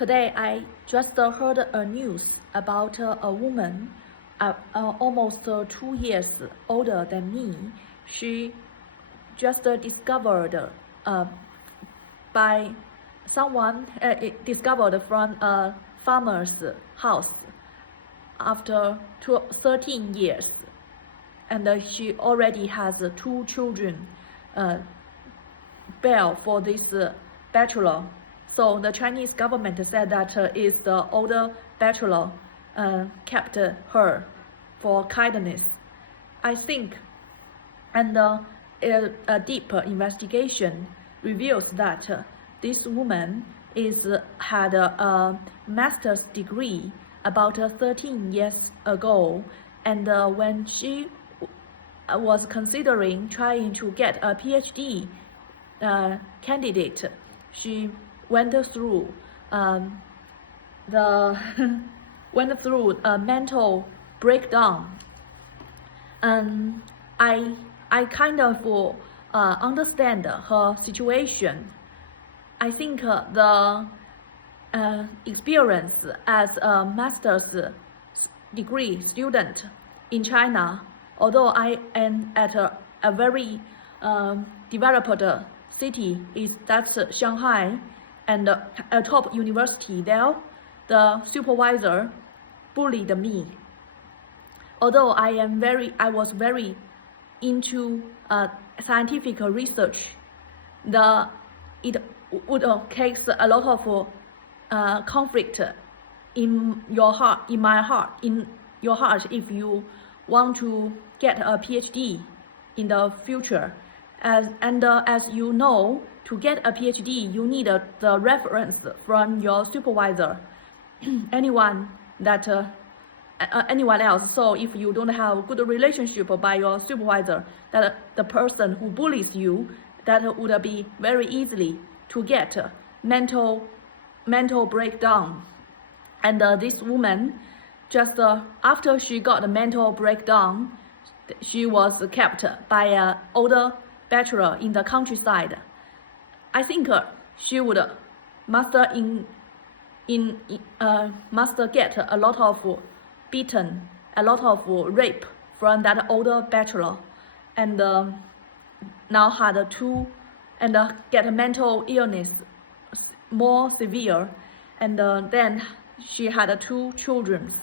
Today I just heard a news about a woman almost 2 years older than me. She just discovered by someone discovered from a farmer's house after 13 years, and she already has 2 children bail for this bachelor. So the Chinese government said that is the older bachelor kept her for kindness. I think, and a deep investigation reveals that this woman had a master's degree about 13 years ago, and when she was considering trying to get a PhD candidate, she went through a mental breakdown. I kind of understand her situation. I think the experience as a master's degree student in China, although I am at a very developed city, that's Shanghai, and a top university there, the supervisor bullied me. Although I was very into scientific research, it would take a lot of conflict in your heart, if you want to get a PhD in the future. As you know, to get a PhD, you need the reference from your supervisor, anyone else. So if you don't have a good relationship by your supervisor, that the person who bullies you, that would be very easily to get mental breakdown. And this woman, just after she got a mental breakdown, she was kept by an older bachelor in the countryside. I think she would must get a lot of beaten, a lot of rape from that older bachelor, and now had and get a mental illness more severe, and then she had 2 children.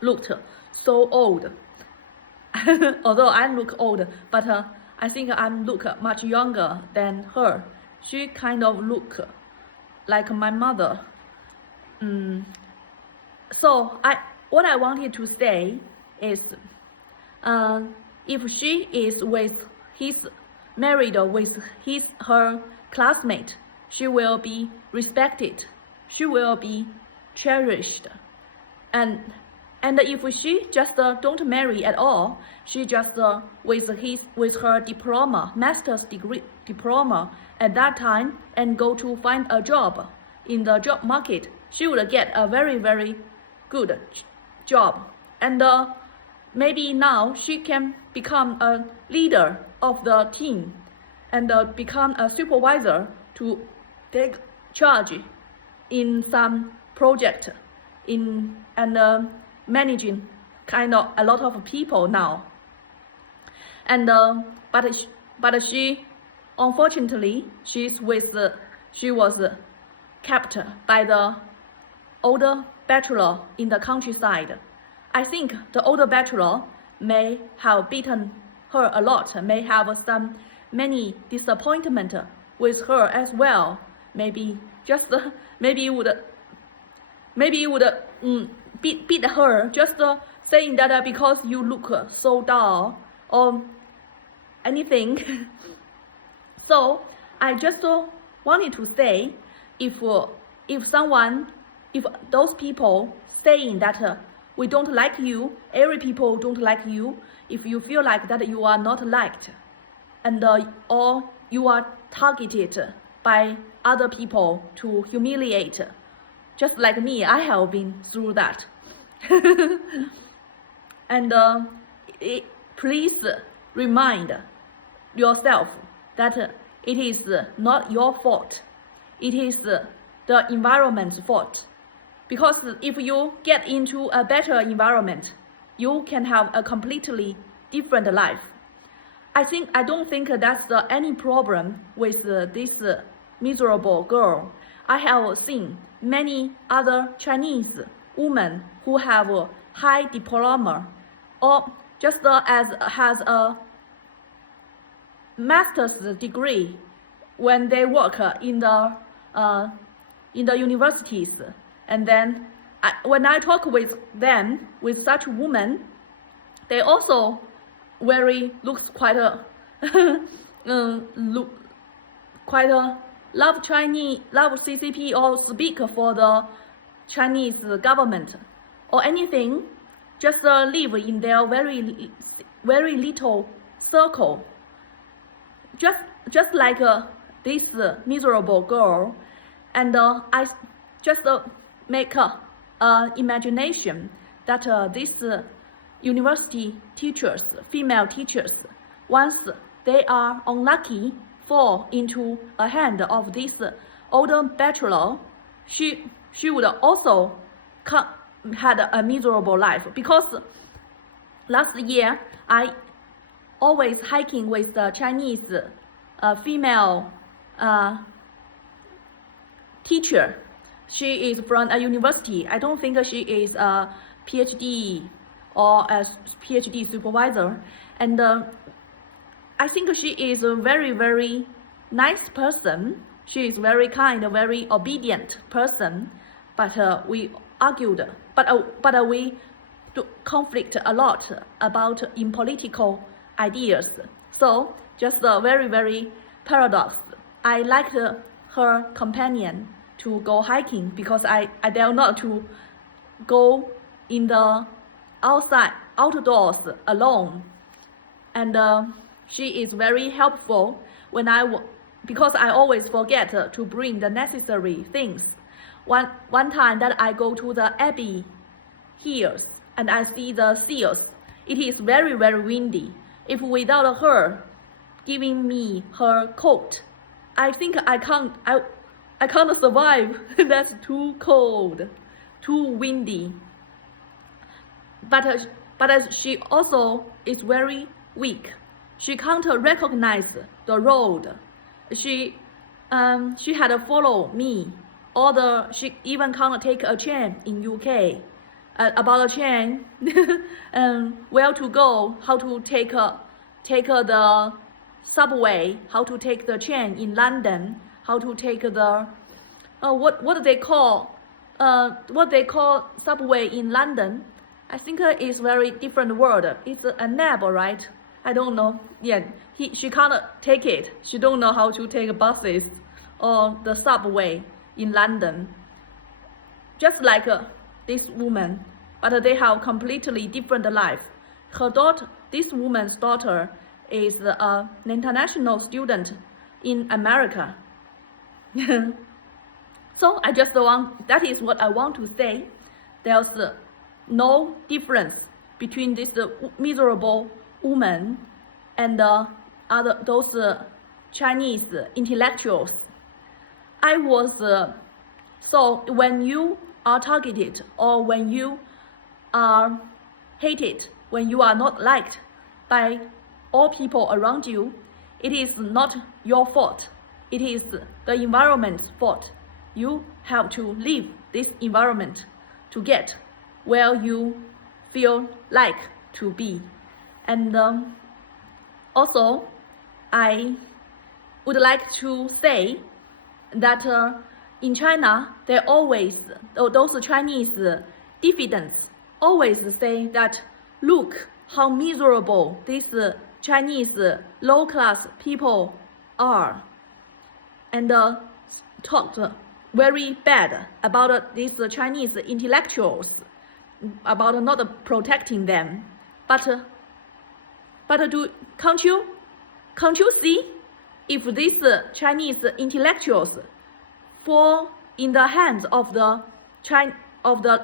Looked so old. Although I look old, but I think I look much younger than her. She kind of look like my mother. So what I wanted to say is, if she is married with her classmate, she will be respected, she will be cherished, and if she just don't marry at all, she just with her diploma, master's degree diploma at that time, and go to find a job in the job market, she would get a very, very good job, and maybe now she can become a leader of the team, and become a supervisor to take charge in some project, and managing kind of a lot of people now. And but she, unfortunately, she was kept by the older bachelor in the countryside. I think the older bachelor may have beaten her a lot, may have many disappointment with her as well. Maybe you would beat her just saying that because you look so dull or anything. So I just wanted to say, if those people saying that we don't like you, every people don't like you, if you feel like that you are not liked, and or you are targeted by other people to humiliate, just like me, I have been through that. And please remind yourself that it is not your fault. It is the environment's fault. Because if you get into a better environment, you can have a completely different life. I don't think that's any problem with this miserable girl. I have seen many other Chinese women who have a high diploma or just as has a master's degree when they work in the universities. And then when I talk with them, with such women, they also looks quite a love Chinese, love CCP, or speak for the Chinese government or anything, just live in their very little circle, just like this miserable girl. And I just make imagination that these university teachers, female teachers, once they are unlucky fall into a hand of this older bachelor, she would also had a miserable life. Because last year I always hiking with the Chinese female teacher. She is from a university. I don't think she is a PhD or a PhD supervisor. And I think she is a very, very nice person. She is very kind, a very obedient person. But we argued, but we conflict a lot about in political ideas. So just a very, very paradox. I liked her companion to go hiking because I dare not to go in the outdoors alone. And she is very helpful when because I always forget to bring the necessary things. One time that I go to the Abbey Hills and I see the seals, it is very, very windy. If without her giving me her coat, I think I can't survive. That's too cold, too windy. But she also is very weak. She can't recognize the road. She had to follow me. She even can't take a train in UK. About a train, where to go, how to take the subway, how to take the train in London, how to take the what they call subway in London. I think it's very different word. It's a nab, right? I don't know. Yeah, she can't take it. She don't know how to take buses or the subway in London. Just like this woman, but they have completely different life. This woman's daughter is an international student in America. So that is what I want to say. There's no difference between this miserable woman and those Chinese intellectuals. So when you are targeted or when you are hated, when you are not liked by all people around you, it is not your fault. It is the environment's fault. You have to leave this environment to get where you feel like to be. And also, I would like to say that in China, those Chinese dissidents always say that, look how miserable these Chinese low-class people are, and talked very bad about these Chinese intellectuals, about not protecting them. But can't you see, if these Chinese intellectuals fall in the hands of the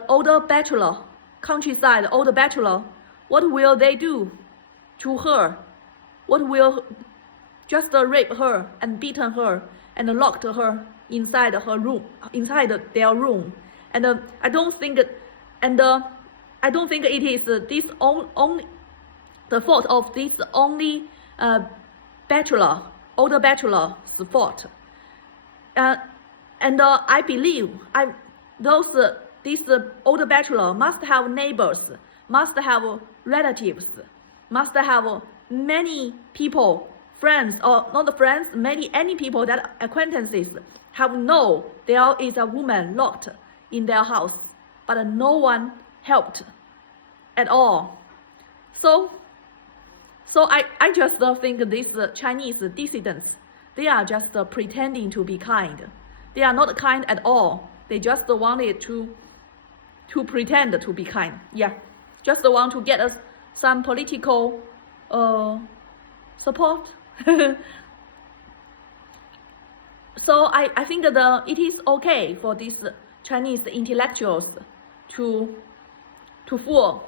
older bachelor, countryside older bachelor, what will they do to her? What will just rape her and beaten her and locked her inside her room, inside their room, and I don't think, I don't think it is this only the fault of this only older bachelor's fault. I believe this older bachelor must have neighbors, must have relatives, must have many people, friends or not friends, any people that acquaintances have know there is a woman locked in their house, but no one helped at all. So I just think these Chinese dissidents, they are just pretending to be kind. They are not kind at all. They just wanted to pretend to be kind. Yeah, just want to get us some political support. So I think that it is okay for these Chinese intellectuals to fool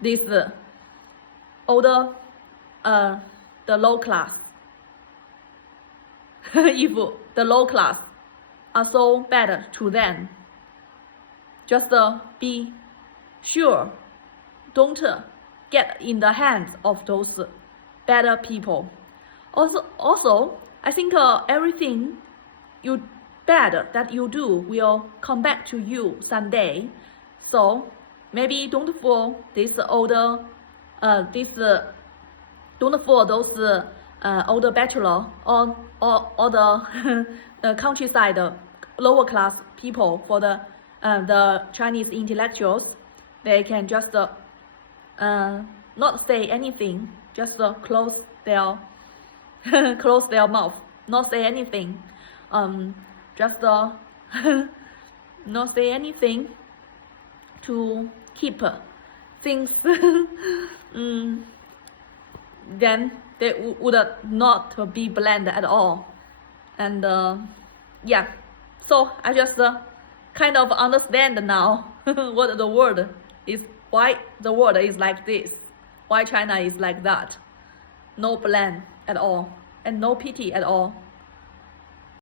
this older the low class. If the low class are so bad to them, just be sure, don't get in the hands of those better people. Also, I think everything bad that you do will come back to you someday. So maybe don't fool this older, don't fool those older bachelor or the countryside lower class people. For the Chinese intellectuals, they can just not say anything, just close their mouth, not say anything, just not say anything to keep things. Then they would not be blend at all. And yeah, so I just kind of understand now what the world is, why the world is like this, why China is like that. No blame at all, and no pity at all.